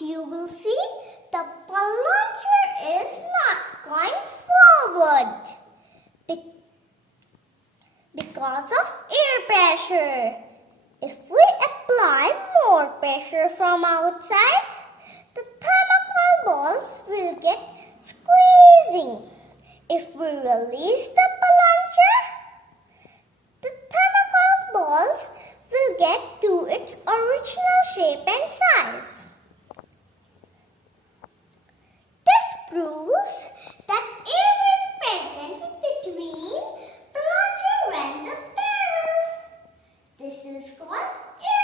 you will see the plunger is not going forward because of air pressure. If we apply more pressure from outside, the thermocol balls will get squeezing. If we release the plunger, the thermocol balls will get to its original shape and size. This proves that air is present between plunger and the barrel. This is called air